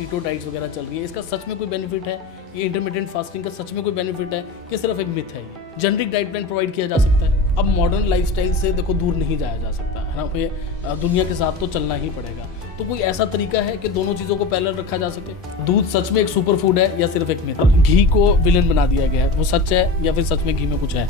कीटो diets वगैरह चल रही है, इसका सच में कोई बेनिफिट है? ये इंटरमिटेंट फास्टिंग का सच में कोई बेनिफिट है कि सिर्फ एक मिथ है? ये जेनरिक डाइट प्लान प्रोवाइड किया जा सकता है। अब मॉडर्न लाइफस्टाइल से देखो दूर नहीं जाया जा सकता है ना, ये दुनिया के साथ तो चलना ही पड़ेगा। तो कोई ऐसा तरीका है कि दोनों चीज़ों को पैरेलल रखा जा सके? दूध सच में एक सुपर फूड है या सिर्फ एक मिथ? घी को विलेन बना दिया गया है, वो सच है या फिर सच में घी में कुछ है?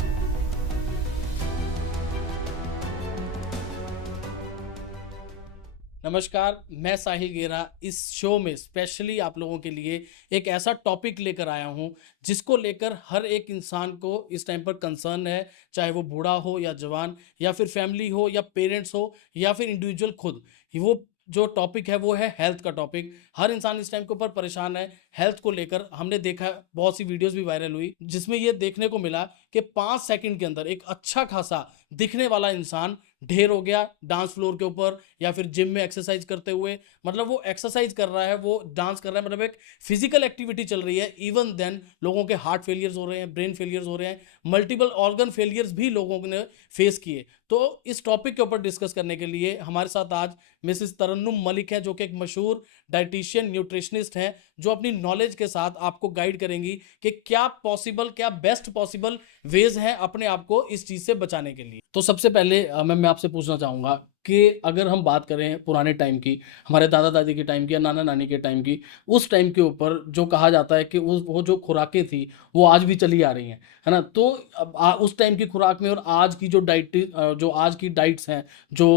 नमस्कार, मैं साहिल गेरा इस शो में स्पेशली आप लोगों के लिए एक ऐसा टॉपिक लेकर आया हूं जिसको लेकर हर एक इंसान को इस टाइम पर कंसर्न है, चाहे वो बूढ़ा हो या जवान या फिर फैमिली हो या पेरेंट्स हो या फिर इंडिविजुअल खुद। वो जो टॉपिक है वो है हेल्थ का टॉपिक। हर इंसान इस टाइम के ऊपर परेशान है हेल्थ को लेकर। हमने देखा, बहुत सी वीडियोस भी वायरल हुई जिसमें ये देखने को मिला कि 5 सेकंड के अंदर एक अच्छा खासा दिखने वाला इंसान ढेर हो गया डांस फ्लोर के ऊपर या फिर जिम में एक्सरसाइज करते हुए। मतलब वो एक्सरसाइज कर रहा है, वो डांस कर रहा है, मतलब एक फिजिकल एक्टिविटी चल रही है। इवन देन लोगों के हार्ट फेलियर्स हो रहे हैं, ब्रेन फेलियर्स हो रहे हैं, मल्टीपल ऑर्गन फेलियर्स भी लोगों ने फेस किए। तो इस टॉपिक के ऊपर डिस्कस करने के लिए हमारे साथ आज मिसिस तरन्नुम मलिक है, जो कि एक मशहूर डाइटिशियन न्यूट्रिशनिस्ट हैं, जो अपनी नॉलेज के साथ आपको गाइड करेंगी कि क्या पॉसिबल, क्या बेस्ट पॉसिबल वेज हैं अपने आप को इस चीज़ से बचाने के लिए। तो सबसे पहले मैं आपसे पूछना चाहूँगा कि अगर हम बात करें पुराने टाइम की, हमारे दादा दादी के टाइम की या नाना नानी के टाइम की, उस टाइम के ऊपर जो कहा जाता है कि वो जो खुराकें थी वो आज भी चली आ रही हैं, है ना? तो अब उस टाइम की खुराक में और आज की जो आज की डाइट्स हैं, जो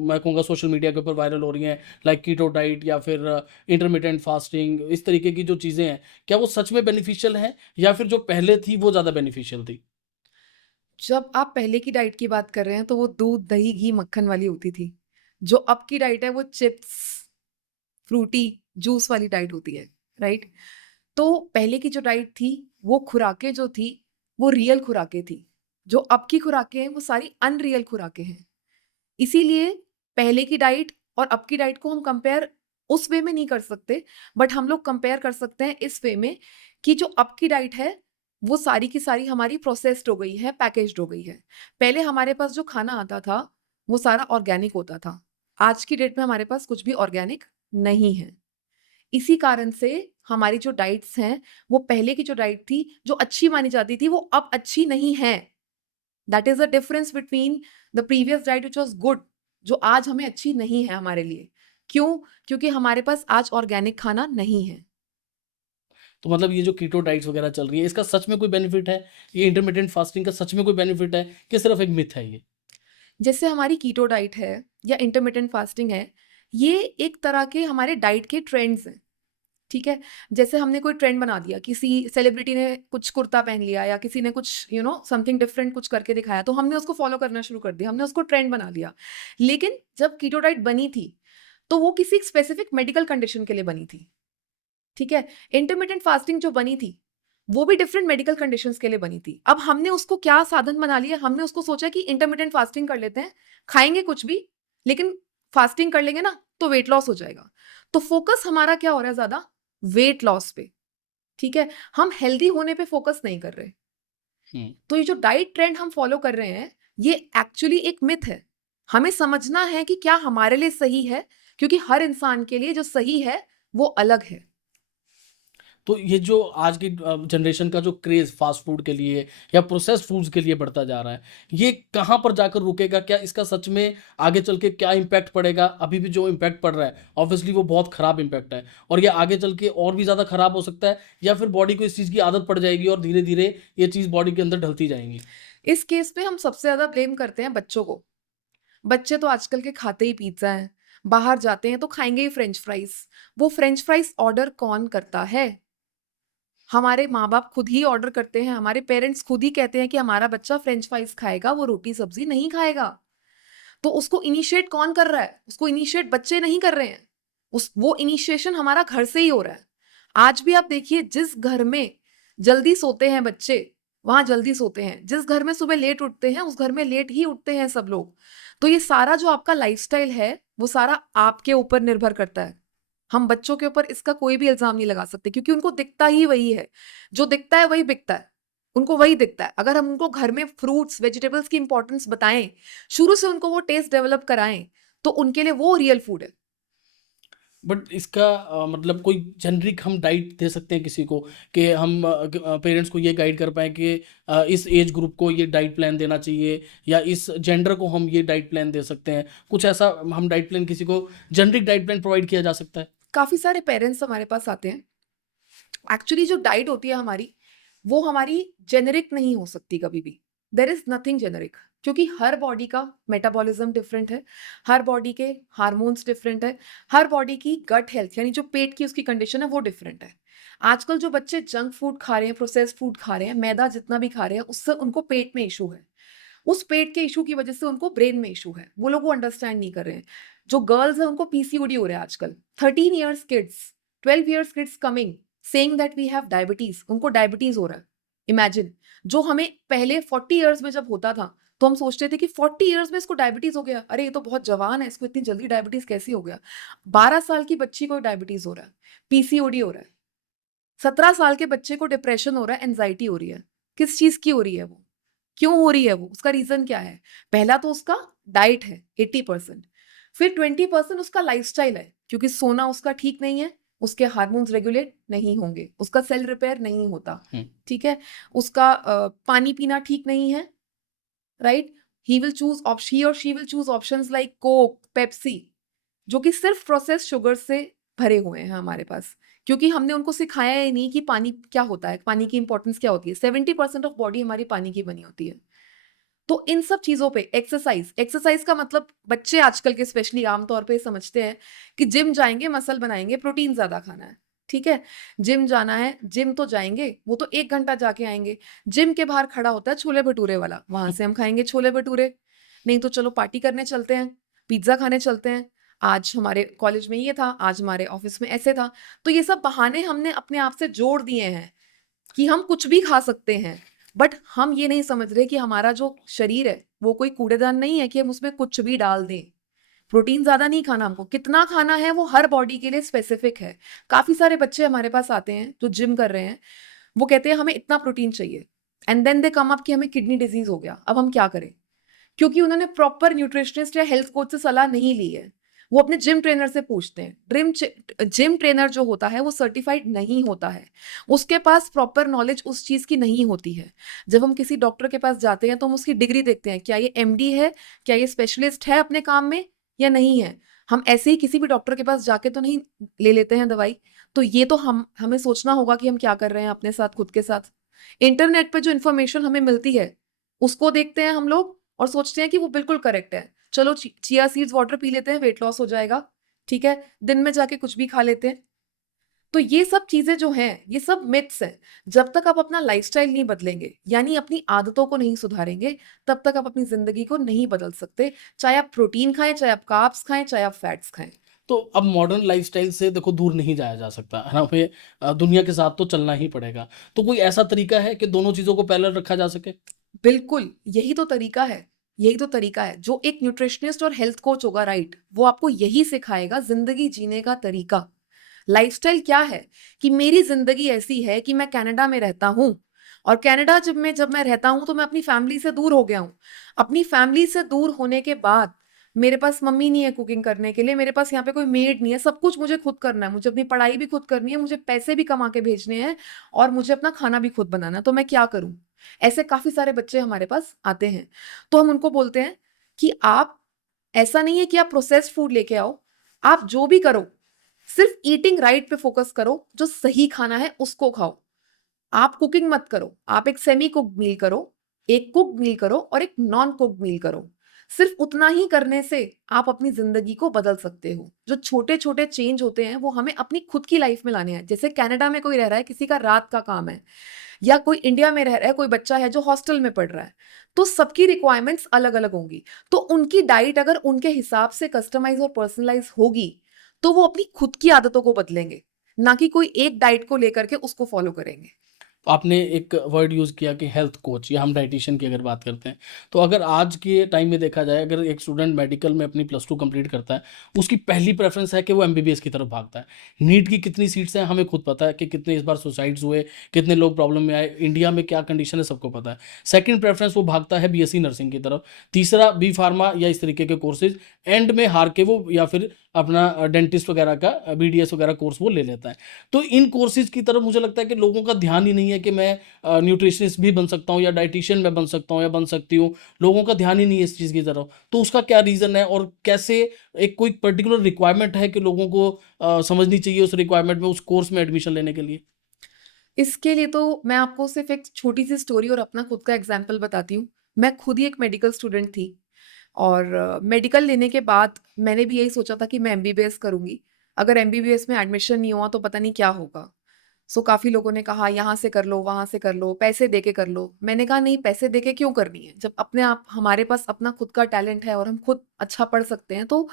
मैं कहूँगा सोशल मीडिया के ऊपर वायरल हो रही हैं, लाइक कीटो डाइट या फिर इंटरमिटेंट फास्टिंग, इस तरीके की जो चीज़ें हैं, क्या वो सच में बेनिफिशियल हैं या फिर जो पहले थी वो ज़्यादा बेनिफिशियल थी? जब आप पहले की डाइट की बात कर रहे हैं तो वो दूध, दही, घी, मक्खन वाली होती थी। जो अब की डाइट है वो चिप्स, फ्रूटी, जूस वाली डाइट होती है, राइट? तो पहले की जो डाइट थी, वो खुराकें जो थी, वो रियल खुराकें थी। जो अब की खुराकें हैं वो सारी अनरियल खुराकें हैं। इसीलिए पहले की डाइट और अब की डाइट को हम कंपेयर उस वे में नहीं कर सकते, बट हम लोग कंपेयर कर सकते हैं इस वे में कि जो अब की डाइट है, वो सारी की सारी हमारी प्रोसेस्ड हो गई है, पैकेज्ड हो गई है। पहले हमारे पास जो खाना आता था, वो सारा ऑर्गेनिक होता था। आज की डेट में हमारे पास कुछ भी ऑर्गेनिक नहीं है। इसी कारण से हमारी जो डाइट्स हैं, वो पहले की जो डाइट थी, जो अच्छी मानी जाती थी, वो अब अच्छी नहीं है। That is the difference between the previous diet which was good, जो आज हमें अच्छी नहीं है हमारे लिए। क्यों? क्योंकि हमारे पास आज ऑर्गेनिक खाना नहीं है। तो मतलब ये जो कीटो डाइट्स वगैरह चल रही है, इसका सच में कोई बेनिफिट है? ये इंटरमिटेंट फास्टिंग का सच में कोई बेनिफिट है कि सिर्फ एक मिथ है ये? जैसे हमारी कीटो डाइट है या इंटरमिटेंट फास्टिंग है, ये एक तरह के हमारे डाइट के ट्रेंड्स हैं, ठीक है? जैसे हमने कोई ट्रेंड बना दिया, किसी सेलिब्रिटी ने कुछ कुर्ता पहन लिया या किसी ने कुछ समथिंग डिफरेंट कुछ करके दिखाया, तो हमने उसको फॉलो करना शुरू कर दिया, हमने उसको ट्रेंड बना लिया। लेकिन जब कीटो डाइट बनी थी, तो वो किसी स्पेसिफिक मेडिकल कंडीशन के लिए बनी थी, ठीक है? इंटरमिटेंट फास्टिंग जो बनी थी, वो भी डिफरेंट मेडिकल कंडीशंस के लिए बनी थी। अब हमने उसको क्या साधन बना लिया, हमने उसको सोचा कि इंटरमिटेंट फास्टिंग कर लेते हैं, खाएँगे कुछ भी, लेकिन फास्टिंग कर लेंगे ना, तो वेट लॉस हो जाएगा। तो फोकस हमारा क्या हो रहा है ज़्यादा? वेट लॉस पे, ठीक है? हम हेल्दी होने पे फोकस नहीं कर रहे। हुँ। तो ये जो डाइट ट्रेंड हम फॉलो कर रहे हैं, ये एक्चुअली एक मिथ है। हमें समझना है कि क्या हमारे लिए सही है, क्योंकि हर इंसान के लिए जो सही है, वो अलग है। तो ये जो आज की जनरेशन का जो क्रेज़ फ़ास्ट फ़ूड के लिए या प्रोसेस्ड फूड्स के लिए बढ़ता जा रहा है, ये कहाँ पर जाकर रुकेगा? क्या इसका सच में आगे चल के क्या इम्पैक्ट पड़ेगा? अभी भी जो इम्पैक्ट पड़ रहा है, ऑब्वियसली वो बहुत ख़राब इम्पैक्ट है, और ये आगे चल के और भी ज़्यादा ख़राब हो सकता है, या फिर बॉडी को इस चीज़ की आदत पड़ जाएगी और धीरे-धीरे ये चीज़ बॉडी के अंदर ढलती जाएँगी? इस केस में हम सबसे ज़्यादा ब्लेम करते हैं बच्चों को। बच्चे तो आजकल के खाते ही पिज़्ज़ा हैं। बाहर जाते हैं तो खाएँगे ही फ्रेंच फ्राइज़। वो फ्रेंच फ्राइज़ ऑर्डर कौन करता है? हमारे माँ-बाप खुद ही ऑर्डर करते हैं, हमारे पेरेंट्स खुद ही कहते हैं कि हमारा बच्चा फ्रेंच फ्राइज़ खाएगा, वो रोटी-सब्ज़ी नहीं खाएगा। तो उसको इनिशिएट कौन कर रहा है? उसको इनिशिएट बच्चे नहीं कर रहे हैं। वो इनिशिएशन हमारा घर से ही हो रहा है। आज भी आप देखिए, जिस घर में जल्दी सोते हैं बच्चे, वहाँ जल्दी सोते हैं। जिस घर में सुबह लेट उठते हैं, उस घर में लेट ही उठते हैं सब लोग। तो ये सारा जो आपका लाइफ़स्टाइल है, वो सारा आपके ऊपर निर्भर करता है। हम बच्चों के ऊपर इसका कोई भी इल्ज़ाम नहीं लगा सकते, क्योंकि उनको दिखता ही वही है। जो दिखता है वही बिकता है। उनको वही दिखता है। अगर हम उनको घर में फ्रूट्स, वेजिटेबल्स की इम्पोर्टेंस बताएँ, शुरू से उनको वो टेस्ट डेवलप कराएँ, तो उनके लिए वो रियल फूड है। बट इसका मतलब कोई जेनरिक हम डाइट दे सकते हैं किसी को कि हम पेरेंट्स को ये गाइड कर पाएँ कि इस एज ग्रुप को ये डाइट प्लान देना चाहिए या इस जेंडर को हम ये डाइट प्लान दे सकते हैं, कुछ ऐसा हम डाइट प्लान किसी को जेनरिक डाइट प्लान प्रोवाइड किया जा सकता है? काफ़ी सारे पेरेंट्स हमारे पास आते हैं। एक्चुअली जो डाइट होती है हमारी, वो हमारी जेनेरिक नहीं हो सकती कभी भी। देयर इज़ नथिंग जेनेरिक, क्योंकि हर बॉडी का मेटाबॉलिज्म डिफरेंट है, हर बॉडी के हार्मोन्स डिफरेंट है, हर बॉडी की गट हेल्थ यानी जो पेट की उसकी कंडीशन है वो डिफरेंट है। आजकल जो बच्चे जंक फूड खा रहे हैं, प्रोसेस्ड फूड खा रहे हैं, मैदा जितना भी खा रहे हैं, उससे उनको पेट में इशू है। उस पेट के इशू की वजह से उनको ब्रेन में इशू है। वो लोग वो अंडरस्टैंड नहीं कर रहे हैं। जो गर्ल्स हैं उनको पीसीओडी हो रहा है आजकल। 13 years kids, 12 years kids coming saying that we have diabetes, उनको डायबिटीज हो रहा है। इमेजिन, जो हमें पहले 40 इयर्स में जब होता था तो हम सोचते थे कि 40 इयर्स में इसको डायबिटीज हो गया, अरे ये तो बहुत जवान है, इसको इतनी जल्दी डायबिटीज कैसे हो गया। 12 साल की बच्ची को डायबिटीज हो रहा है, पीसीओडी हो रहा है। 17 साल के बच्चे को डिप्रेशन हो रहा है, एंजाइटी हो रही है। किस चीज की हो रही है वो, क्यों हो रही है वो, उसका रीजन क्या है? पहला तो उसका डाइट है 80%, फिर 20% उसका लाइफस्टाइल है, क्योंकि सोना उसका ठीक नहीं है, उसके हार्मोन्स रेगुलेट नहीं होंगे, उसका सेल रिपेयर नहीं होता, ठीक है, उसका पानी पीना ठीक नहीं है, राइट। ही विल चूज ही और she will choose options like Coke, Pepsi, जो कि सिर्फ प्रोसेस शुगर से भरे हुए हैं हमारे पास, क्योंकि हमने उनको सिखाया ही नहीं कि पानी क्या होता है, पानी की इंपॉर्टेंस क्या होती है। 70% ऑफ बॉडी हमारी पानी की बनी होती है। तो इन सब चीजों पे एक्सरसाइज, एक्सरसाइज का मतलब बच्चे आजकल के स्पेशली आमतौर पे समझते हैं कि जिम जाएंगे, मसल बनाएंगे, प्रोटीन ज्यादा खाना है, ठीक है। जिम जाना है, जिम तो जाएंगे, वो तो 1 घंटा जाके आएंगे। जिम के बाहर खड़ा होता है छोले भटूरे वाला, वहां से हम खाएंगे छोले भटूरे। नहीं तो चलो पार्टी करने चलते हैं, पिज्जा खाने चलते हैं, आज हमारे कॉलेज में ये था, आज हमारे ऑफिस में ऐसे था। तो ये सब बहाने हमने अपने आप से जोड़ दिए हैं कि हम कुछ भी खा सकते हैं। बट हम ये नहीं समझ रहे कि हमारा जो शरीर है वो कोई कूड़ेदान नहीं है कि हम उसमें कुछ भी डाल दें। प्रोटीन ज्यादा नहीं खाना, हमको कितना खाना है वो हर बॉडी के लिए स्पेसिफिक है। काफी सारे बच्चे हमारे पास आते हैं जो जिम कर रहे हैं, वो कहते हैं हमें इतना प्रोटीन चाहिए, and then they come up कि हमें किडनी डिजीज हो गया, अब हम क्या करें? क्योंकि उन्होंने प्रॉपर न्यूट्रिशनिस्ट या हेल्थ कोच से सलाह नहीं ली है। वो अपने जिम ट्रेनर से पूछते हैं। जिम ट्रेनर जो होता है वो सर्टिफाइड नहीं होता है, उसके पास प्रॉपर नॉलेज उस चीज की नहीं होती है। जब हम किसी डॉक्टर के पास जाते हैं तो हम उसकी डिग्री देखते हैं, क्या ये एमडी है, क्या ये स्पेशलिस्ट है अपने काम में या नहीं है। हम ऐसे ही किसी भी डॉक्टर के पास जाके तो नहीं ले लेते हैं दवाई। तो ये तो हमें सोचना होगा कि हम क्या कर रहे हैं अपने साथ, खुद के साथ। इंटरनेट पे जो इन्फॉर्मेशन हमें मिलती है उसको देखते हैं हम लोग और सोचते हैं कि वो बिल्कुल करेक्ट है, चलो चिया सीड्स वाटर पी लेते हैं, वेट लॉस हो जाएगा, ठीक है, दिन में जाके कुछ भी खा लेते हैं। तो ये सब चीजें जो हैं ये सब मिथ्स हैं। जब तक आप अपना लाइफस्टाइल नहीं बदलेंगे, यानी अपनी आदतों को नहीं सुधारेंगे, तब तक आप अपनी जिंदगी को नहीं बदल सकते। चाहे आप प्रोटीन खाएं, चाहे आप कार्ब्स खाएं, चाहे आप फैट्स खाएं। तो अब मॉडर्न लाइफस्टाइल से देखो दूर नहीं जाया जा सकता है ना, हमें दुनिया के साथ तो चलना ही पड़ेगा। तो कोई ऐसा तरीका है कि दोनों चीज़ों को पैरेलल रखा जा सके? बिल्कुल, यही तो तरीका है। यही तो तरीका है जो एक न्यूट्रिशनिस्ट और हेल्थ कोच होगा, राइट, वो आपको यही सिखाएगा जिंदगी जीने का तरीका। लाइफस्टाइल क्या है कि मेरी जिंदगी ऐसी है कि मैं कनाडा में रहता हूँ, और कनाडा जब मैं रहता हूँ तो मैं अपनी फैमिली से दूर हो गया हूँ। अपनी फैमिली से दूर होने के बाद मेरे पास मम्मी नहीं है कुकिंग करने के लिए, मेरे पास यहाँ पे कोई मेड नहीं है, सब कुछ मुझे खुद करना है, मुझे अपनी पढ़ाई भी खुद करनी है, मुझे पैसे भी कमा के भेजने हैं, और मुझे अपना खाना भी खुद बनाना है। तो मैं क्या करूं? ऐसे काफी सारे बच्चे हमारे पास आते हैं। तो हम उनको बोलते हैं कि आप, ऐसा नहीं है कि आप प्रोसेस्ड फूड लेके आओ, आप जो भी करो सिर्फ ईटिंग राइट पे फोकस करो, जो सही खाना है उसको खाओ। आप कुकिंग मत करो, आप एक सेमी कुक मील करो, एक कुक मील करो और एक नॉन कुक मील करो। सिर्फ उतना ही करने से आप अपनी जिंदगी को बदल सकते हो। जो छोटे छोटे चेंज होते हैं वो हमें अपनी खुद की लाइफ में लाने हैं। जैसे कनाडा में कोई रह रहा है, किसी का रात का काम है, या कोई इंडिया में रह रहा है, कोई बच्चा है जो हॉस्टल में पढ़ रहा है, तो सबकी रिक्वायरमेंट्स अलग अलग होंगी। तो उनकी डाइट अगर उनके हिसाब से कस्टमाइज और पर्सनलाइज होगी तो वो अपनी खुद की आदतों को बदलेंगे, ना कि कोई एक डाइट को लेकर के उसको फॉलो करेंगे। आपने एक वर्ड यूज़ किया कि हेल्थ कोच, या हम डाइटिशियन की अगर बात करते हैं, तो अगर आज के टाइम में देखा जाए, अगर एक स्टूडेंट मेडिकल में अपनी +2 कंप्लीट करता है, उसकी पहली प्रेफरेंस है कि वो एमबीबीएस की तरफ भागता है। नीट की कितनी सीट्स हैं हमें खुद पता है कि कितने इस बार सुसाइड्स हुए, कितने लोग प्रॉब्लम में आए, इंडिया में क्या कंडीशन है सबको पता है। सेकंड प्रेफरेंस वो भागता है बीएससी नर्सिंग की तरफ, तीसरा बी फार्मा या इस तरीके के कोर्सेज, एंड में हार के वो या फिर अपना डेंटिस्ट वगैरह का BDS वगैरह कोर्स वो ले लेता है। तो इन कोर्सेज़ की तरफ मुझे लगता है कि लोगों का ध्यान ही नहीं है कि मैं न्यूट्रिशनिस्ट भी बन सकता हूँ या डायटीशियन मैं बन सकता हूँ या बन सकती हूँ। लोगों का ध्यान ही नहीं है इस चीज़ की तरफ। तो उसका क्या रीज़न है और कैसे एक कोई पर्टिकुलर रिक्वायरमेंट है कि लोगों को समझनी चाहिए उस रिक्वायरमेंट में उस कोर्स में एडमिशन लेने के लिए? इसके लिए तो मैं आपको सिर्फ एक छोटी सी स्टोरी और अपना खुद का एग्जाम्पल बताती हूँ। मैं खुद ही एक मेडिकल स्टूडेंट थी और मेडिकल लेने के बाद मैंने भी यही सोचा था कि मैं एमबीबीएस करूँगी। अगर एमबीबीएस में एडमिशन नहीं हुआ तो पता नहीं क्या होगा। सो काफ़ी लोगों ने कहा यहाँ से कर लो, वहाँ से कर लो, पैसे दे के कर लो। मैंने कहा नहीं, पैसे दे के क्यों करनी है? जब अपने आप हमारे पास अपना खुद का टैलेंट है और हम खुद अच्छा पढ़ सकते हैं तो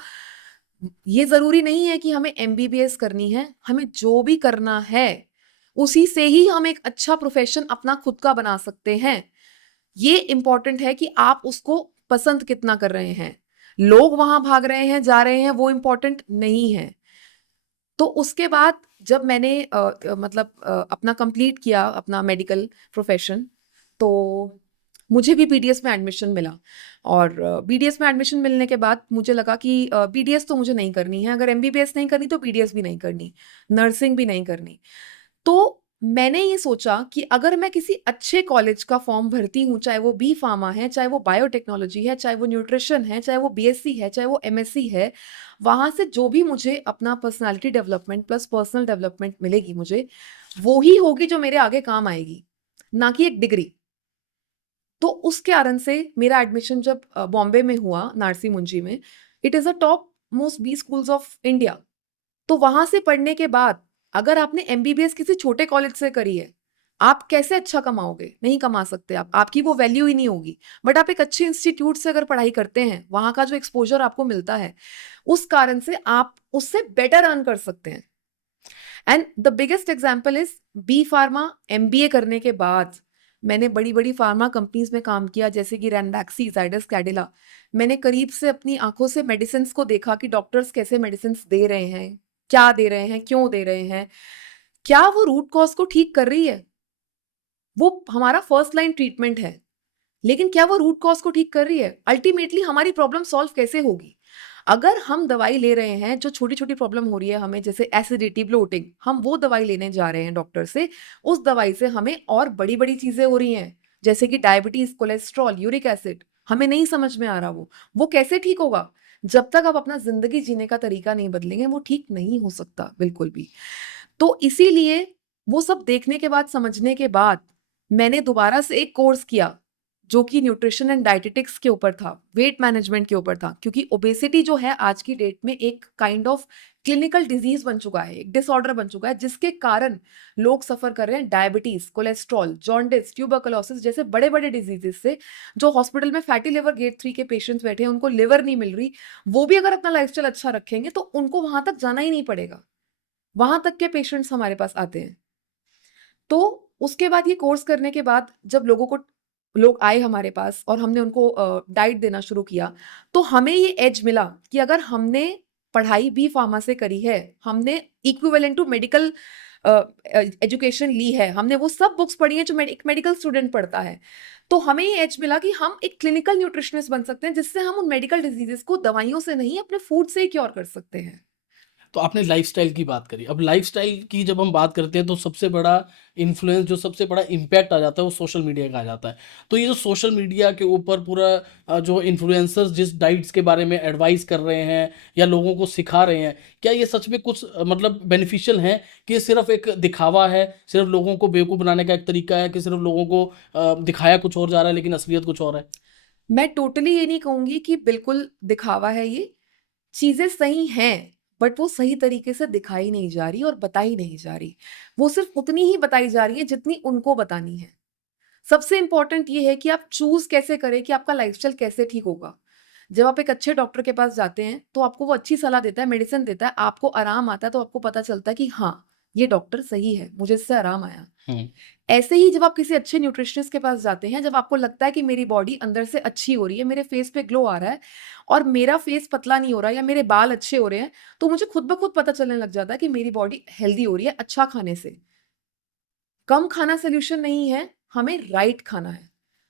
ये ज़रूरी नहीं है कि हमें एमबीबीएस करनी है। हमें जो भी करना है, उसी से ही हम एक अच्छा प्रोफ़ेशन अपना खुद का बना सकते हैं। ये इम्पोर्टेंट है कि आप उसको पसंद कितना कर रहे हैं। लोग वहाँ भाग रहे हैं, जा रहे हैं, वो इम्पोर्टेंट नहीं है। तो उसके बाद जब मैंने मतलब अपना कंप्लीट किया अपना मेडिकल प्रोफ़ेशन, तो मुझे भी बीडीएस में एडमिशन मिला और बीडीएस में एडमिशन मिलने के बाद मुझे लगा कि बीडीएस तो मुझे नहीं करनी है। अगर एमबीबीएस नहीं करनी तो बीडीएस भी नहीं करनी, नर्सिंग भी नहीं करनी। तो मैंने ये सोचा कि अगर मैं किसी अच्छे कॉलेज का फॉर्म भरती हूँ, चाहे वो बी फार्मा है, चाहे वो बायोटेक्नोलॉजी है, चाहे वो न्यूट्रिशन है, चाहे वो बीएससी है, चाहे वो एमएससी है, वहाँ से जो भी मुझे अपना personality development plus personal development मिलेगी मुझे, वो ही होगी जो मेरे आगे काम आएगी, ना कि एक डिग्री। तो उस कारण से मेरा एडमिशन जब बॉम्बे में हुआ, नारसी मुंशी में, it is a top most B schools of India. तो वहाँ से पढ़ने के बाद अगर आपने एमबीबीएस किसी छोटे कॉलेज से करी है, आप कैसे अच्छा कमाओगे? नहीं कमा सकते आप, आपकी वो वैल्यू ही नहीं होगी। बट आप एक अच्छे इंस्टीट्यूट से अगर पढ़ाई करते हैं, वहाँ का जो एक्सपोज़र आपको मिलता है, उस कारण से आप उससे बेटर अर्न कर सकते हैं। And the biggest example is B pharma MBA करने के बाद मैंने बड़ी-बड़ी फार्मा कंपनीज में काम किया, जैसे कि रैनबैक्सी, जाइडस कैडिला। मैंने करीब से अपनी आंखों से मेडिसिन्स को देखा कि डॉक्टर्स कैसे मेडिसिन्स दे रहे हैं, क्या दे रहे हैं, क्यों दे रहे हैं, क्या वो रूट कॉज को ठीक कर रही है? वो हमारा फर्स्ट लाइन ट्रीटमेंट है, लेकिन क्या वो रूट कॉज को ठीक कर रही है? अल्टीमेटली हमारी प्रॉब्लम सॉल्व कैसे होगी? अगर हम दवाई ले रहे हैं जो छोटी-छोटी प्रॉब्लम हो रही है हमें, जैसे एसिडिटी, ब्लोटिंग, हम वो दवाई लेने जा रहे हैं डॉक्टर से, उस दवाई से हमें और बड़ी-बड़ी चीज़ें हो रही हैं, जैसे कि डायबिटीज़, कोलेस्ट्रॉल, यूरिक एसिड, हमें नहीं समझ में आ रहा वो। वो कैसे ठीक होगा? जब तक आप अपना ज़िंदगी जीने का तरीका नहीं बदलेंगे, वो ठीक नहीं हो सकता बिल्कुल भी। तो इसीलिए वो सब देखने के बाद, समझने के बाद, मैंने दोबारा से एक कोर्स किया, जो कि न्यूट्रिशन एंड डायटीटिक्स के ऊपर था, वेट मैनेजमेंट के ऊपर था। क्योंकि ओबेसिटी जो है आज की डेट में एक काइंड ऑफ क्लिनिकल डिजीज़ बन चुका है, एक डिसऑर्डर बन चुका है, जिसके कारण लोग सफ़र कर रहे हैं डायबिटीज़, कोलेस्ट्रॉल, जॉन्डिस, ट्यूबरकुलोसिस जैसे बड़े-बड़े डिजीज़ेज़ से। जो हॉस्पिटल में फैटी लिवर ग्रेड 3 के पेशेंट्स बैठे हैं, उनको लिवर नहीं मिल रही, वो भी अगर अपना लाइफ़स्टाइल अच्छा रखेंगे, तो उनको वहाँ तक जाना ही नहीं पड़ेगा। वहाँ तक के पेशेंट्स हमारे पास आते हैं। तो उसके बाद ये कोर्स करने के बाद जब लोग आए हमारे पास और हमने उनको डाइट देना शुरू किया, तो हमें ये एज मिला कि अगर हमने पढ़ाई बी फार्मा से करी है, हमने इक्विवेलेंट टू मेडिकल एजुकेशन ली है, हमने वो सब बुक्स पढ़ी हैं जो एक मेडिकल स्टूडेंट पढ़ता है, तो हमें ये एज मिला कि हम एक क्लिनिकल न्यूट्रिशनिस्ट बन सकते हैं, जिससे हम उन मेडिकल डिजीजेस को दवाइयों से नहीं, अपने फूड से ही क्योर कर सकते हैं। तो आपने लाइफ़स्टाइल की बात करी। अब लाइफ़स्टाइल की जब हम बात करते हैं तो सबसे बड़ा इन्फ्लुएंस जो सबसे बड़ा इम्पैक्ट आ जाता है वो सोशल मीडिया का आ जाता है। तो ये जो सोशल मीडिया के ऊपर पूरा जो इन्फ्लुएंसर्स जिस डाइट्स के बारे में एडवाइस कर रहे हैं या लोगों को सिखा रहे हैं, क्या ये सच में कुछ मतलब बेनिफिशियल हैं कि ये सिर्फ़ एक दिखावा है, सिर्फ़ लोगों को बेवकूफ़ बनाने का एक तरीका है कि सिर्फ़ लोगों को दिखाया कुछ और जा रहा है लेकिन असलियत कुछ और है? मैं टोटली ये नहीं कहूँगी कि बिल्कुल दिखावा है ये। चीज़ें सही हैं, बट वो सही तरीके से दिखाई नहीं जा रही और बताई नहीं जा रही। वो सिर्फ़ उतनी ही बताई जा रही है जितनी उनको बतानी है। सबसे इम्पोर्टेंट ये है कि आप चूज़ कैसे करें कि आपका लाइफ़स्टाइल कैसे ठीक होगा। जब आप एक अच्छे डॉक्टर के पास जाते हैं, तो आपको वो अच्छी सलाह देता है, मेडिसिन देता है, आपको आराम आता है, तो आपको पता चलता है कि हाँ, ये डॉक्टर सही है, मुझे इससे आराम आया। हुँ। ऐसे ही जब आप किसी अच्छे न्यूट्रिशनिस्ट के पास जाते हैं, जब आपको लगता है कि मेरी बॉडी अंदर से अच्छी हो रही है, मेरे फेस पे ग्लो आ रहा है और मेरा फेस पतला नहीं हो रहा है या मेरे बाल अच्छे हो रहे हैं, तो मुझे खुद ब खुद पता चलने लग जाता है कि मेरी बॉडी हेल्दी हो रही है अच्छा खाने से। कम खाना सॉल्यूशन नहीं है, हमें राइट खाना है।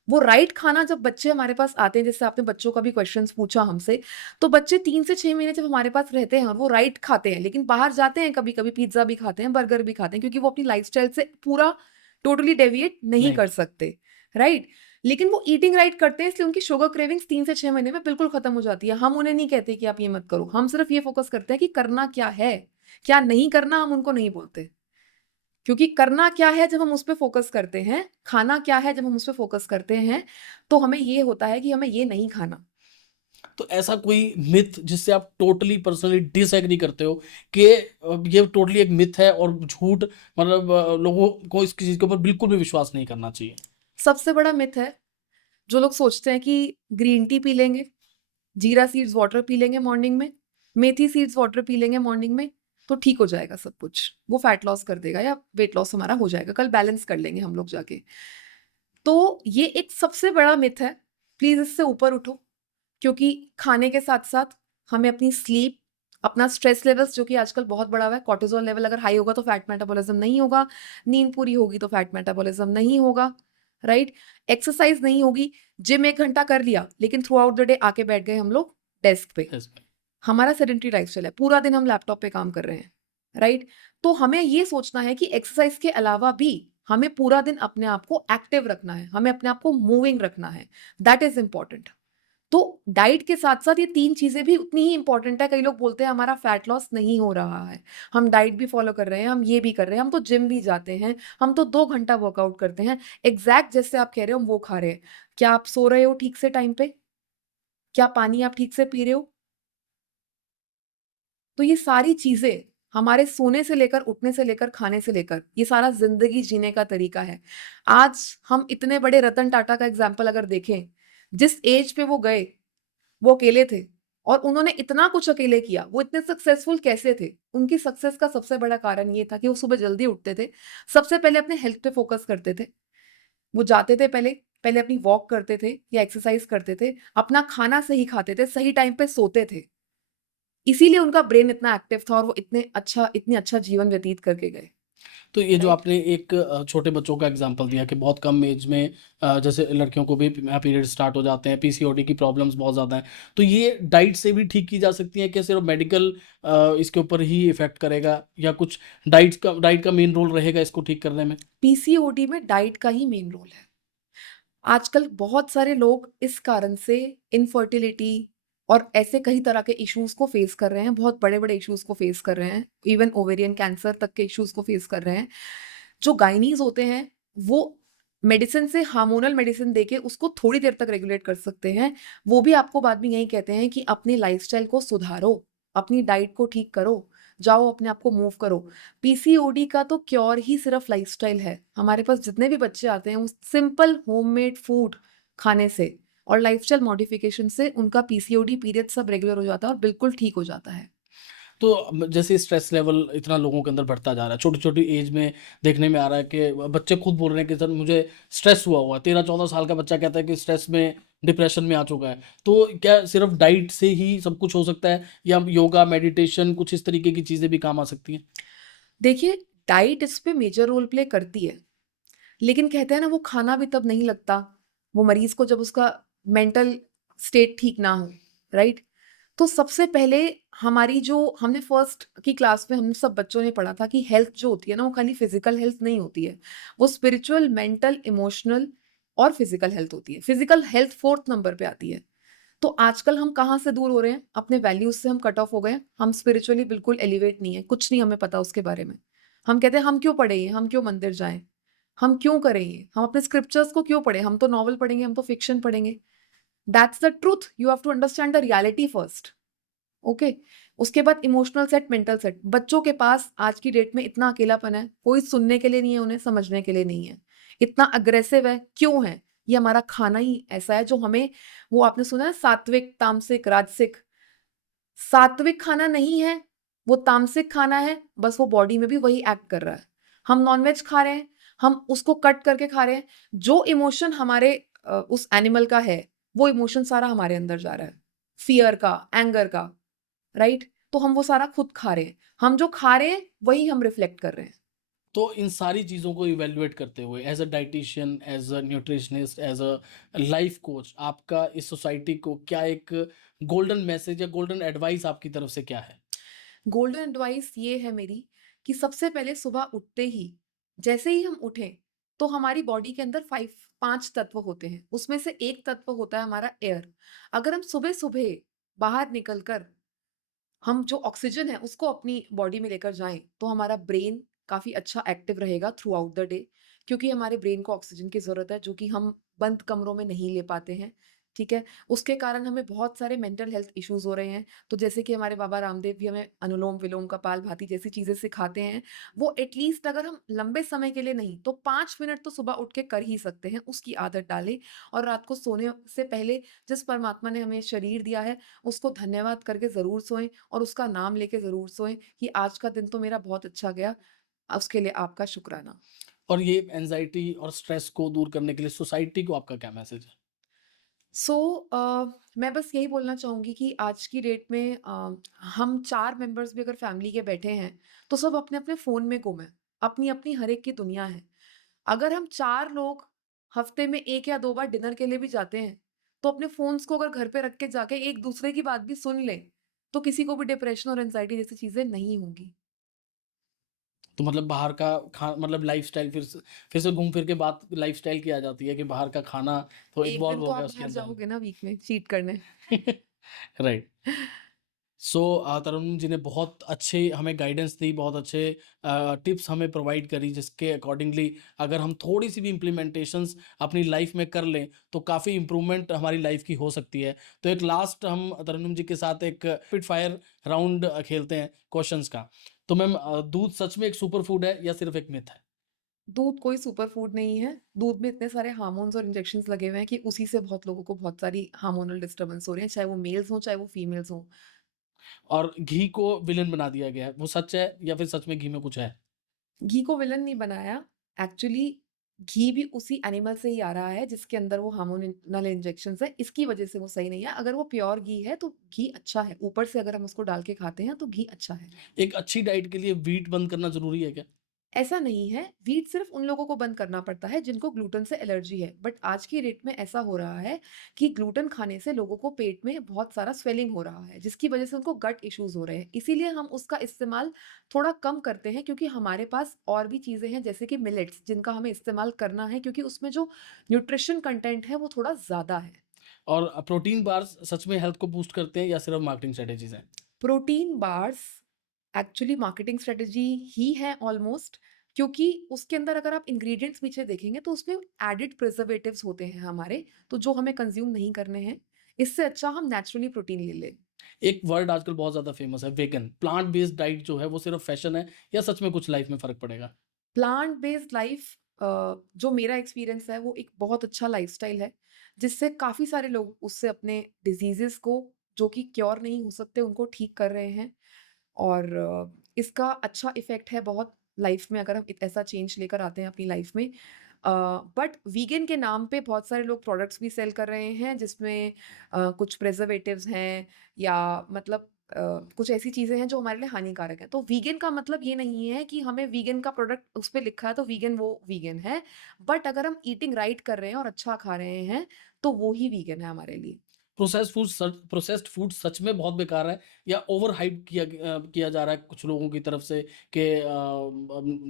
वो राइट खाना जब बच्चे हमारे पास आते हैं, जैसे आपने बच्चों का भी क्वेश्चंस पूछा हमसे, तो बच्चे 3 से 6 महीने जब हमारे पास रहते हैं और वो राइट खाते हैं, लेकिन बाहर जाते हैं कभी-कभी पिज़्ज़ा भी खाते हैं, बर्गर भी खाते हैं, क्योंकि वो अपनी लाइफ़स्टाइल से पूरा टोटली डेविएट नहीं नहीं कर सकते, राइट? लेकिन वो ईटिंग राइट करते हैं, इसलिए उनकी शुगर क्रेविंग्स 3 से 6 महीने में बिल्कुल खत्म हो जाती है। हम उन्हें नहीं कहते कि आप ये मत करो, हम सिर्फ ये फोकस करते हैं कि करना क्या है, क्या नहीं करना हम उनको नहीं बोलते। क्योंकि करना क्या है जब हम उस पे फ़ोकस करते हैं, खाना क्या है जब हम उस पे फ़ोकस करते हैं, तो हमें ये होता है कि हमें ये नहीं खाना। तो ऐसा कोई मिथ जिससे आप टोटली पर्सनली डिसएग्री करते हो कि ये टोटली एक मिथ है और झूठ, मतलब लोगों को इस चीज़ के ऊपर बिल्कुल भी विश्वास नहीं करना चाहिए? सबसे बड़ा मिथ है, जो लोग सोचते हैं कि ग्रीन टी पी लेंगे, जीरा सीड्स वाटर पी लेंगे मॉर्निंग में, मेथी सीड्स वाटर पी लेंगे मॉर्निंग में, तो ठीक हो जाएगा सब कुछ। वो फैट लॉस कर देगा या वेट लॉस हमारा हो जाएगा, कल बैलेंस कर लेंगे हम लोग जाके। तो ये एक सबसे बड़ा मिथ है, प्लीज़ इससे ऊपर उठो। क्योंकि खाने के साथ-साथ हमें अपनी स्लीप, अपना स्ट्रेस लेवल्स जो कि आजकल बहुत बढ़ा हुआ है, कॉर्टिसोल लेवल अगर हाई होगा तो फैट मेटाबॉलिज़्म नहीं होगा, नींद पूरी होगी तो फैट मेटाबॉलिज़्म नहीं होगा, राइट? एक्सरसाइज़ नहीं होगी, जिम 1 घंटा कर लिया, लेकिन थ्रू आउट द डे आके बैठ गए हम लोग डेस्क पे। यस। हमारा सेडेंटरी लाइफ़स्टाइल है, पूरा दिन हम लैपटॉप पे काम कर रहे हैं, राइट? तो हमें ये सोचना है कि एक्सरसाइज़ के अलावा भी हमें पूरा दिन अपने आप को एक्टिव रखना है, हमें अपने आप को मूविंग रखना है, दैट इज़ इम्पोर्टेंट। तो डाइट के साथ-साथ ये 3 चीज़ें भी उतनी ही इम्पोर्टेंट है। कई लोग बोलते हैं हमारा फैट लॉस नहीं हो रहा है, हम डाइट भी फ़ॉलो कर रहे हैं, हम ये भी कर रहे हैं, हम तो जिम भी जाते हैं, हम तो 2 घंटा वर्कआउट करते हैं। एग्ज़ैक्ट जैसे आप कह रहे हो हम वो खा रहे हैं। क्या आप सो रहे हो ठीक से टाइम पे? क्या पानी आप ठीक से पी रहे हो? तो ये सारी चीज़ें हमारे सोने से लेकर, उठने से लेकर, खाने से लेकर, ये सारा ज़िंदगी जीने का तरीका है। आज हम इतने बड़े रतन टाटा का एग्ज़ाम्पल अगर देखें, जिस एज पे वो गए, वो अकेले थे और उन्होंने इतना कुछ अकेले किया, वो इतने सक्सेसफुल कैसे थे? उनकी सक्सेस का सबसे बड़ा कारण ये था कि वो सुबह जल्दी उठते थे, सबसे पहले अपने हेल्थ पे फ़ोकस करते थे। वो जाते थे पहले, पहले अपनी वॉक करते थे या एक्सरसाइज़ करते थे, अपना खाना सही खाते थे, सही टाइम पे सोते थे। इसीलिए उनका ब्रेन इतना एक्टिव था और वो इतने अच्छा जीवन व्यतीत करके गए, तो ये जो राइट? आपने एक छोटे बच्चों का एग्जांपल दिया कि बहुत कम एज में जैसे लड़कियों को भी पीरियड स्टार्ट हो जाते हैं, पीसीओडी की प्रॉब्लम्स बहुत ज़्यादा हैं, तो ये डाइट से भी ठीक की जा सकती हैं? क्या सिर्फ मेडिकल इसके ऊपर ही इफ़ेक्ट करेगा, या कुछ डाइट का मेन रोल रहेगा इसको ठीक करने में? पीसीओडी में डाइट का ही मेन रोल है। आजकल बहुत सारे लोग इस कारण से इनफर्टिलिटी और ऐसे कई तरह के इश्यूज को फेस कर रहे हैं, बहुत बड़े-बड़े इश्यूज को फेस कर रहे हैं, इवन ओवेरियन कैंसर तक के इश्यूज को फेस कर रहे हैं। जो गायनीज़ होते हैं, वो मेडिसिन से हार्मोनल मेडिसिन देके उसको थोड़ी देर तक रेगुलेट कर सकते हैं। वो भी आपको बाद में यही कहते हैं कि अपनी लाइफ़स्टाइल को सुधारो, अपनी डाइट को ठीक करो, जाओ अपने आप को मूव करो। पीसीओडी का तो क्योर ही सिर्फ लाइफ़स्टाइल है। हमारे पास जितने भी बच्चे आते हैं, वो सिंपल होममेड फूड खाने से और लाइफ़स्टाइल मॉडिफ़िकेशन से उनका पीसीओडी पीरियड सब रेगुलर हो जाता है और बिल्कुल ठीक हो जाता है। तो जैसे स्ट्रेस लेवल इतना लोगों के अंदर बढ़ता जा रहा है, छोटी-छोटी एज में देखने में आ रहा है कि बच्चे खुद बोल रहे हैं कि सर मुझे स्ट्रेस हुआ है। 13-14 साल का बच्चा कहता है कि स्ट्रेस में, डिप्रेशन में आ चुका है। तो क्या सिर्फ डाइट से ही सब कुछ हो सकता है, या योगा, मेडिटेशन, कुछ इस तरीके की चीज़ें भी काम आ सकती हैं? देखिए, डाइट इस पे मेजर रोल प्ले करती है। लेकिन कहते हैं ना वो खाना भी तब नहीं लगता, वो मरीज़ को जब उसका मेंटल स्टेट ठीक ना हो, राइट? तो सबसे पहले हमारी जो हमने फर्स्ट की क्लास में हम सब बच्चों ने पढ़ा था कि हेल्थ जो होती है ना वो खाली फिज़िकल हेल्थ नहीं होती है। वो स्पिरिचुअल, मेंटल, इमोशनल और फिज़िकल हेल्थ होती है। फिज़िकल हेल्थ 4th नंबर पे आती है। तो आजकल हम कहाँ से दूर हो रहे हैं? अपने वैल्यूज़ से हम कट ऑफ हो गए हैं। हम स्पिरिचुअली बिल्कुल एलिवेट नहीं है, कुछ नहीं हमें पता उसके बारे में। हम कहते हैं हम क्यों पढ़ें ये? हम क्यों मंदिर जाएँ? हम क्यों करें ये? हम अपने स्क्रिप्चर्स को क्यों पढ़ें? हम तो नॉवल पढ़ेंगे, हम तो फिक्शन पढ़ेंगे। That's the truth, you have to understand the reality first, okay? उसके बाद इमोशनल सेट, मेंटल सेट। बच्चों के पास आज की डेट में इतना अकेलापन है, कोई सुनने के लिए नहीं है, उन्हें समझने के लिए नहीं है। इतना अग्रेसिव है, क्यों है? ये हमारा खाना ही ऐसा है जो हमें, वो आपने सुना है सात्विक, तामसिक, राजसिक। सात्विक खाना नहीं है, वो तामसिक खाना है, बस वो बॉडी में भी वही एक्ट कर रहा है। हम नॉन-वेज खा रहे हैं, हम उसको कट करके खा रहे हैं। जो इमोशन हमारे उस एनिमल का है, वो इमोशन सारा हमारे अंदर जा रहा है। फ़ियर का, एंगर का, राइट? तो हम वो सारा खुद खा रहे हैं। हम जो खा रहे हैं, वही हम रिफ्लेक्ट कर रहे हैं। तो इन सारी चीज़ों को इवैल्यूएट करते हुए as a dietitian, as a nutritionist, as a life coach, आपका इस सोसाइटी को क्या एक गोल्डन मैसेज या गोल्डन एडवाइस आपकी तरफ से क्या है? गोल्डन एडवाइस ये है मेरी कि सबसे पहले सुबह उठते ही जैसे ही हम उठें तो हमारी बॉडी के अंदर 5 तत्व होते हैं। उसमें से एक तत्व होता है हमारा एयर। अगर हम सुबह-सुबह बाहर निकलकर हम जो ऑक्सीजन है उसको अपनी बॉडी में लेकर जाएँ, तो हमारा ब्रेन काफ़ी अच्छा एक्टिव रहेगा थ्रू आउट द डे क्योंकि हमारे ब्रेन को ऑक्सीजन की ज़रूरत है जो कि हम बंद कमरों में नहीं ले पाते हैं, ठीक है? उसके कारण हमें बहुत सारे मेंटल हेल्थ इश्यूज़ हो रहे हैं। तो जैसे कि हमारे बाबा रामदेव भी हमें अनुलोम-विलोम, कपालभाति जैसी चीज़ें सिखाते हैं, वो एटलीस्ट अगर हम लंबे समय के लिए नहीं तो 5 मिनट तो सुबह उठ के कर ही सकते हैं, उसकी आदत डालें और रात को सोने से पहले जिस परमात्मा ने हमें शरीर दिया है, उसको धन्यवाद करके ज़रूर सोएँ और उसका नाम लेके ज़रूर सोएँ कि आज का दिन तो मेरा बहुत अच्छा गया, उसके लिए आपका शुक्राना। और ये एंग्ज़ायटी और स्ट्रेस को दूर करने के लिए सोसाइटी को आपका क्या मैसेज है? सो मैं बस यही बोलना चाहूँगी कि आज की डेट में हम 4 मेंबर्स भी अगर फैमिली के बैठे हैं, तो सब अपने-अपने फ़ोन में गुम हैं। अपनी-अपनी हर एक की दुनिया है। अगर हम 4 लोग हफ़्ते में 1 या 2 बार डिनर के लिए भी जाते हैं, तो अपने फ़ोन्स को अगर घर पे रख के जाके एक-दूसरे की बात भी सुन लें, तो किसी को भी डिप्रेशन और एंग्ज़ायटी जैसी चीज़ें नहीं होंगी। तो मतलब बाहर का खा मतलब लाइफ़स्टाइल फिर से घूम फिर के बात लाइफ़स्टाइल की आ जाती है कि बाहर का खाना तो एक इवॉल्व दिन हो तो गया आप उसके बाहर अंदर। जाओगे ना वीक में चीट करने। राइट। सो तरन्नुम जी ने बहुत अच्छे हमें गाइडेंस दी, बहुत अच्छे टिप्स हमें प्रोवाइड करी जिसके अकॉर्डिंगली अगर हम थोड़ी-सी भी इम्प्लीमेंटेशंस अपनी लाइफ़ में कर लें, तो काफ़ी इम्प्रूवमेंट हमारी लाइफ़ की हो सकती है। तो एक लास्ट हम तरन्नुम जी के साथ एक रैपिड फायर राउंड खेलते हैं क्वेश्चंस का। तो मैम दूध सच में एक सुपर फूड है या सिर्फ़ एक मिथ है? दूध कोई सुपर फूड नहीं है। दूध में इतने सारे हार्मोन्स और इंजेक्शंस लगे हुए हैं कि उसी से बहुत लोगों को बहुत सारी हार्मोनल डिस्टर्बेंस हो रही है, चाहे वो मेल्स हों, चाहे वो फीमेल्स हों। और घी को विलेन बना दिया गया है, वो सच है या फिर सच में घी में कुछ है? घी को विलेन नहीं बनाया, एक्चुअली घी भी उसी एनिमल से ही आ रहा है जिसके अंदर वो हार्मोनल इंजेक्शंस हैं, इसकी वजह से वो सही नहीं है। अगर वो प्योर घी है तो घी अच्छा है, ऊपर से अगर हम उसको डाल के खाते हैं तो घी अच्छा है। एक अच्छी डाइट के लिए व्हीट बंद करना ज़रूरी है क्या? ऐसा नहीं है, व्हीट सिर्फ़ उन लोगों को बंद करना पड़ता है जिनको ग्लूटेन से एलर्जी है। बट आज की डेट में ऐसा हो रहा है कि ग्लूटेन खाने से लोगों को पेट में बहुत सारा स्वेलिंग हो रहा है, जिसकी वज़ह से उनको गट इश्यूज़ हो रहे हैं। इसीलिए हम उसका इस्तेमाल थोड़ा कम करते हैं क्योंकि हमारे पास और भी चीज़ें हैं जैसे कि मिलेट्स जिनका हमें इस्तेमाल करना है क्योंकि उसमें जो न्यूट्रिशन कंटेंट है वो थोड़ा ज़्यादा है। और प्रोटीन बार्स सच में हेल्थ को बूस्ट करते हैं या सिर्फ़ मार्केटिंग स्ट्रैटेजीज़ हैं? Protein bars actually marketing strategy ही है ऑलमोस्ट क्योंकि उसके अंदर अगर आप इंग्रेडिएंट्स पीछे देखेंगे तो उसमें एडेड प्रिजर्वेटिव्स होते हैं हमारे तो जो हमें कंज्यूम नहीं करने हैं इससे अच्छा हम नेचुरली प्रोटीन ले लें। एक वर्ड आजकल बहुत ज़्यादा फ़ेमस है वेगन। प्लांट बेस्ड डाइट जो है वो सिर्फ़ फ़ैशन है या सच में कुछ लाइफ़ में फ़र्क पड़ेगा? प्लांट बेस्ड लाइफ जो मेरा एक्सपीरियंस है वो एक बहुत अच्छा लाइफस्टाइल है जिससे काफ़ी सारे लोग उससे अपने डिजीजेस को जो कि क्योर नहीं हो सकते उनको ठीक कर रहे हैं और इसका अच्छा इफ़ेक्ट है बहुत लाइफ में अगर हम इत ऐसा चेंज लेकर आते हैं अपनी लाइफ में। बट वीगन के नाम पे बहुत सारे लोग प्रोडक्ट्स भी सेल कर रहे हैं जिसमें कुछ प्रिजर्वेटिव्स हैं या मतलब कुछ ऐसी चीज़ें हैं जो हमारे लिए हानिकारक हैं। तो वीगन का मतलब ये नहीं है कि हमें वीगन का प्रोडक्ट उस पे लिखा है तो वीगन वो वीगन है। बट अगर हम ईटिंग राइट कर रहे हैं और अच्छा खा रहे हैं, तो वो ही वीगन है हमारे लिए। प्रोसेस्ड फूड सच में बहुत बेकार है या ओवर हाइप किया जा रहा है कुछ लोगों की तरफ से कि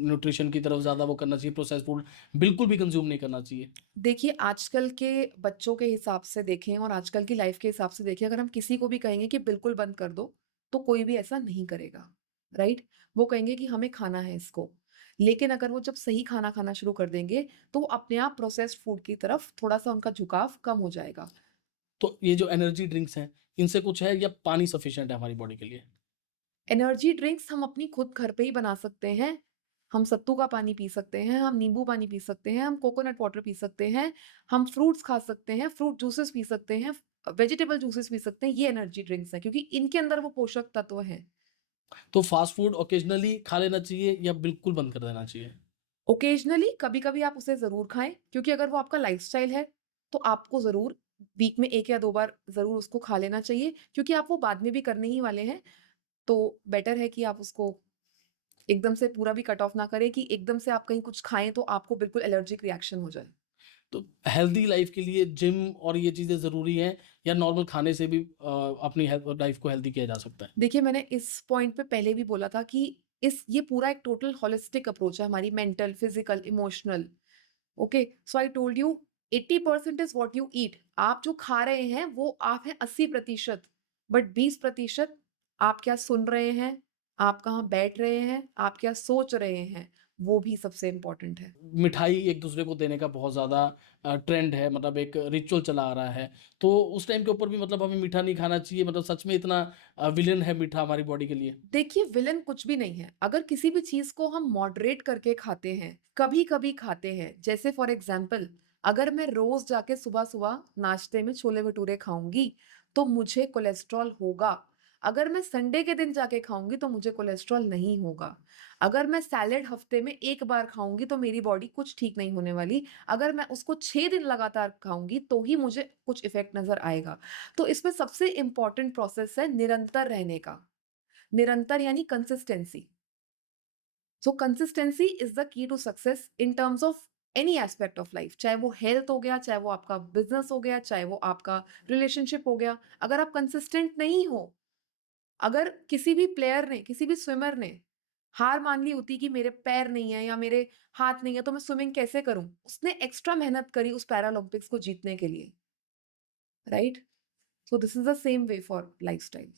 न्यूट्रिशन की तरफ ज़्यादा वो करना चाहिए, प्रोसेस्ड फूड बिल्कुल भी कंज़्यूम नहीं करना चाहिए। देखिए, आजकल के बच्चों के हिसाब से देखें और आजकल की लाइफ़ के हिसाब से देखें, अगर हम किसी को भी कहेंगे कि बिल्कुल बंद कर दो, तो कोई भी ऐसा नहीं करेगा, राइट? वो कहेंगे कि हमें खाना है इसको। लेकिन अगर वो जब सही खाना खाना शुरू कर देंगे, तो वो अपने आप प्रोसेस्ड फूड की तरफ थोड़ा-सा उनका झुकाव कम हो जाएगा। तो ये जो एनर्जी ड्रिंक्स हैं, इनसे कुछ है या पानी सफिशिएंट है हमारी बॉडी के लिए? एनर्जी ड्रिंक्स हम अपनी खुद घर पे ही बना सकते हैं। हम सत्तू का पानी पी सकते हैं, हम नींबू पानी पी सकते हैं, हम कोकोनट वाटर पी सकते हैं, हम फ्रूट्स खा सकते हैं, फ्रूट जूसेस पी सकते हैं, वेजिटेबल जूसेस पी सकते हैं, ये एनर्जी ड्रिंक्स हैं क्योंकि इनके अंदर वो पोषक तत्व हैं। तो फास्ट फूड ऑकेजनली खा लेना चाहिए या बिल्कुल बंद कर देना चाहिए? ओकेजनली कभी-कभी आप उसे ज़रूर खाएँ क्योंकि अगर वो आपका लाइफ़स्टाइल है, तो आपको ज़रूर वीक में 1 या 2 बार ज़रूर उसको खा लेना चाहिए क्योंकि आप वो बाद में भी करने ही वाले हैं, तो बेटर है कि आप उसको एकदम से पूरा भी कट ऑफ ना करें कि एकदम से आप कहीं कुछ खाएँ तो आपको बिल्कुल एलर्जिक रिएक्शन हो जाए। तो हेल्दी लाइफ के लिए जिम और ये चीज़ें ज़रूरी हैं या नॉर्मल खाने से भी अपनी हेल्थ लाइफ को हेल्दी किया जा सकता है? देखिए, मैंने इस पॉइंट पे पहले भी बोला था कि इस ये पूरा एक टोटल होलिस्टिक अप्रोच है हमारी mental, physical, emotional. Okay, so I told you 80% is what you eat. आप जो खा रहे हैं वो आप हैं 80%, बट 20% आप क्या सुन रहे हैं, आप कहाँ बैठ रहे हैं, आप क्या सोच रहे हैं, वो भी सबसे इम्पोर्टेंट है। मिठाई एक दूसरे को देने का बहुत ज़्यादा ट्रेंड है, मतलब एक रिचुअल चला आ रहा है। तो उस टाइम के ऊपर भी मतलब हमें मीठा नहीं खाना चाहिए, मतलब सच में इतना विलेन है मीठा हमारी बॉडी के लिए? देखिए, विलेन कुछ भी नहीं है। अगर किसी भी चीज़ को हम मॉडरेट करके खाते हैं, कभी-कभी खाते हैं, जैसे फॉर एग्ज़ाम्पल अगर मैं रोज़ जाके सुबह-सुबह नाश्ते में छोले-भटूरे खाऊँगी, तो मुझे कोलेस्ट्रॉल होगा। अगर मैं संडे के दिन जाके खाऊँगी, तो मुझे कोलेस्ट्रॉल नहीं होगा। अगर मैं सैलेड हफ्ते में 1 बार खाऊँगी, तो मेरी बॉडी कुछ ठीक नहीं होने वाली। अगर मैं उसको 6 दिन लगातार खाऊँगी, तो ही मुझे कुछ इफ़ेक्ट नज़र आएगा। तो इसमें सबसे इम्पोर्टेंट प्रोसेस है निरंतर रहने का। निरंतर यानी consistency. So consistency is the key to success in terms of any aspect of life, चाहे वो हेल्थ हो गया, चाहे वो आपका बिजनेस हो गया, चाहे वो आपका रिलेशनशिप हो गया। अगर आप कंसिस्टेंट नहीं हो, अगर किसी भी प्लेयर ने, किसी भी स्विमर ने हार मान ली होती कि मेरे पैर नहीं है या मेरे हाथ नहीं है तो मैं स्विमिंग कैसे करूं, उसने एक्स्ट्रा मेहनत करी उस पैरालंपिक्स को जीतने के लिए, right? So this is the same way for lifestyle.